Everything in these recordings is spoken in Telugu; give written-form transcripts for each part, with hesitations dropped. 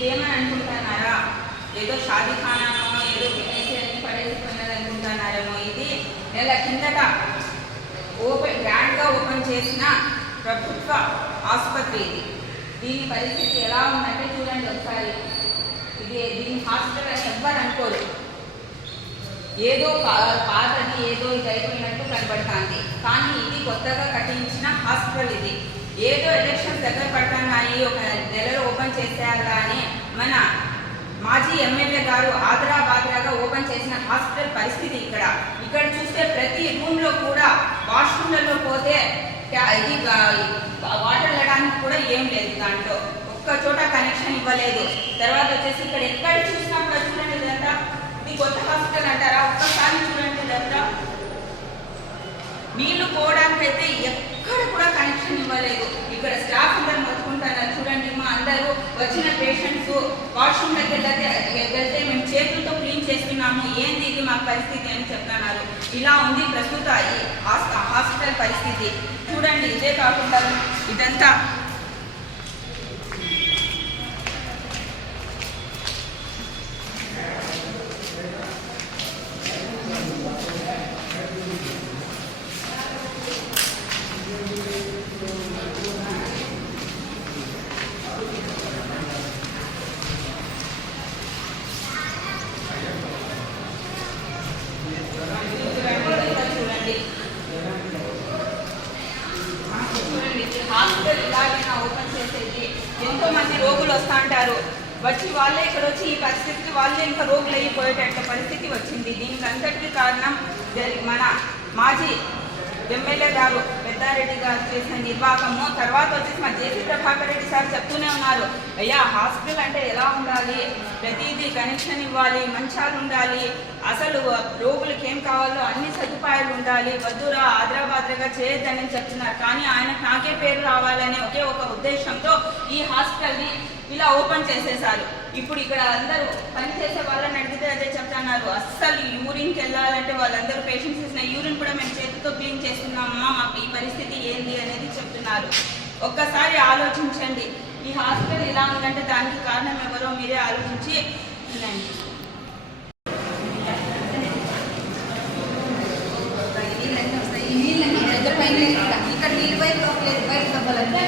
ఇదేమని అనుకుంటున్నారా? ఏదో షాదీఖానానో ఏదో తినేసి పడేసుకున్నది అనుకుంటున్నారేమో. ఇది నెల కిందట గ్రాండ్గా ఓపెన్ చేసిన ప్రభుత్వ ఆసుపత్రి. ఇది దీని పరిస్థితి ఎలా ఉందంటే చూడండి ఒకసారి. దీని హాస్పిటల్ అని ఎవ్వరు అనుకోరు. ఏదో పాతది ఏదో ఇది అయిపోయినట్టు కనబడుతుంది. కానీ ఇది కొత్తగా కట్టించిన హాస్పిటల్. ఇది ఏదో ఎలక్షన్స్ దగ్గర పడుతున్నాయి, ఒక నెలలో ఓపెన్ చేసేయాలా అని మన మాజీ ఎమ్మెల్యే గారు ఆదరాబాద్రాగా ఓపెన్ చేసిన హాస్పిటల్ పరిస్థితి ఇక్కడ చూస్తే ప్రతి రూమ్లో కూడా వాష్రూమ్లలో పోతే ఇది వాటర్ వెళ్ళడానికి కూడా ఏం లేదు. దాంట్లో ఒక్క చోట కనెక్షన్ ఇవ్వలేదు. తర్వాత వచ్చేసి ఇక్కడ ఎక్కడ చూసినా కూడా చూడండి, ఇదంతా ఇది కొత్త హాస్పిటల్ అంటారా? ఒక్కసారి చూడండి, ఇదంతా నీళ్లు పోవడానికి అయితే ఎక్కడ కూడా కనెక్షన్ ఇవ్వలేదు. ఇక్కడ స్టాఫ్ అందరు మొత్తుకుంటున్నారు చూడండి. మా అందరూ వచ్చిన పేషెంట్స్ వాష్రూమ్ వెళ్తే మేము చేతులతో క్లీన్ చేస్తున్నాము, ఏంది ఇది మా పరిస్థితి అని చెప్తున్నారు. ఇలా ఉంది ప్రస్తుత ఈ హాస్పిటల్ పరిస్థితి. చూడండి, ఇదే కాకుండా ఇదంతా హాస్పిటల్ ఇలాగైనా ఓపెన్ చేసేది. ఎంతో మంది రోగులు వస్తూ ఉంటారు. వచ్చి వాళ్ళే ఇక్కడ వచ్చి ఈ పరిస్థితికి వాళ్ళే ఇంకా రోగులు అయిపోయేటట్టు పరిస్థితి వచ్చింది. దీనికి అంతటికీ కారణం మన మాజీ ఎమ్మెల్యే గారు పెద్దారెడ్డి గారు చేసిన నిర్వాహకము. తర్వాత వచ్చేసి మా జేసీ ప్రభాకర్ రెడ్డి సార్ చెప్తూనే ఉన్నారు, అయ్యా హాస్పిటల్ అంటే ఎలా ఉండాలి, ప్రతిదీ కనెక్షన్ ఇవ్వాలి, మంచాలు ఉండాలి, అసలు రోగులకి ఏం కావాలో అన్ని సదుపాయాలు ఉండాలి, వద్దురా ఆదరాబాద్రగా చేయొద్దని చెప్తున్నారు. కానీ ఆయనకు నాకే పేరు రావాలనే ఒకే ఒక ఉద్దేశంతో ఈ హాస్పిటల్ని ఇలా ఓపెన్ చేసేసారు. ఇప్పుడు ఇక్కడ అందరూ పనిచేసే వాళ్ళని అడిగితే అదే చెప్తున్నారు, అస్సలు యూరిన్కి వెళ్ళాలంటే వాళ్ళందరూ పేషెంట్స్ ఇచ్చిన యూరిన్ కూడా మేము చేతితో క్లీన్ చేస్తున్నామమ్మా, మాకు ఈ పరిస్థితి ఏంది అనేది చెప్తున్నారు. ఒక్కసారి ఆలోచించండి, ఈ హాస్పిటల్ ఇలా ఉందంటే దానికి కారణం ఎవరో మీరే ఆలోచించి వినండి. ఇక్కడ నీళ్ళు బయట లేదు, బయట డబ్బాలంటే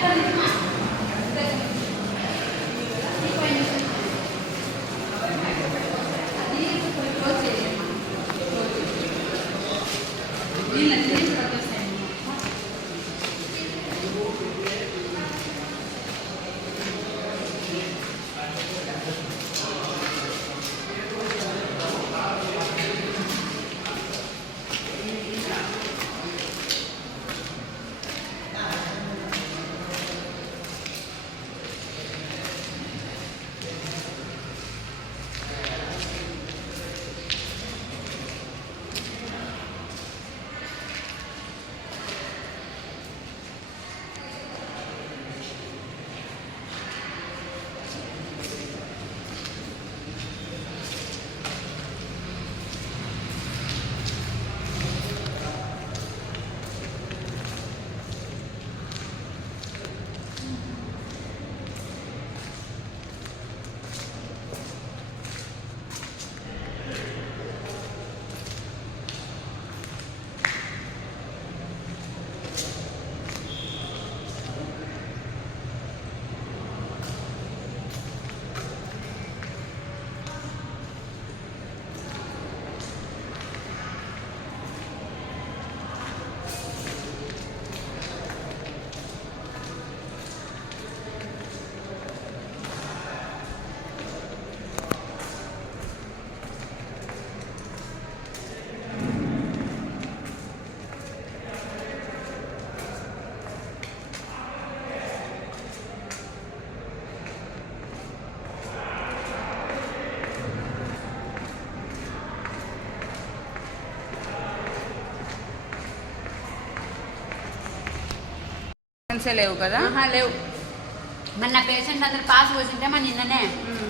లేవు కదా? లేవు. మన పేషెంట్ అందరు పాస్ పోసింటే మన నిన్ననే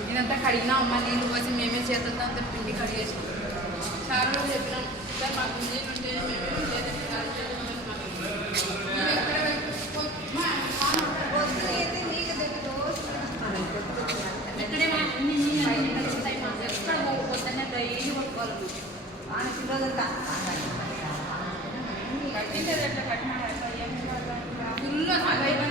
ఇదంతా కడిగినా అమ్మ నీళ్ళు పోసి మేమే చేతులతో అంతా పిండి కడిగేసుకుంటాం. చాలా రోజులు చెప్పినాం సార్ మాకు నీళ్ళు ఉంటే మేమే కట్టించేది ఎట్లా కట్టినా ఏం చేయాలి ఇంకా? ఫుల్ అదైనా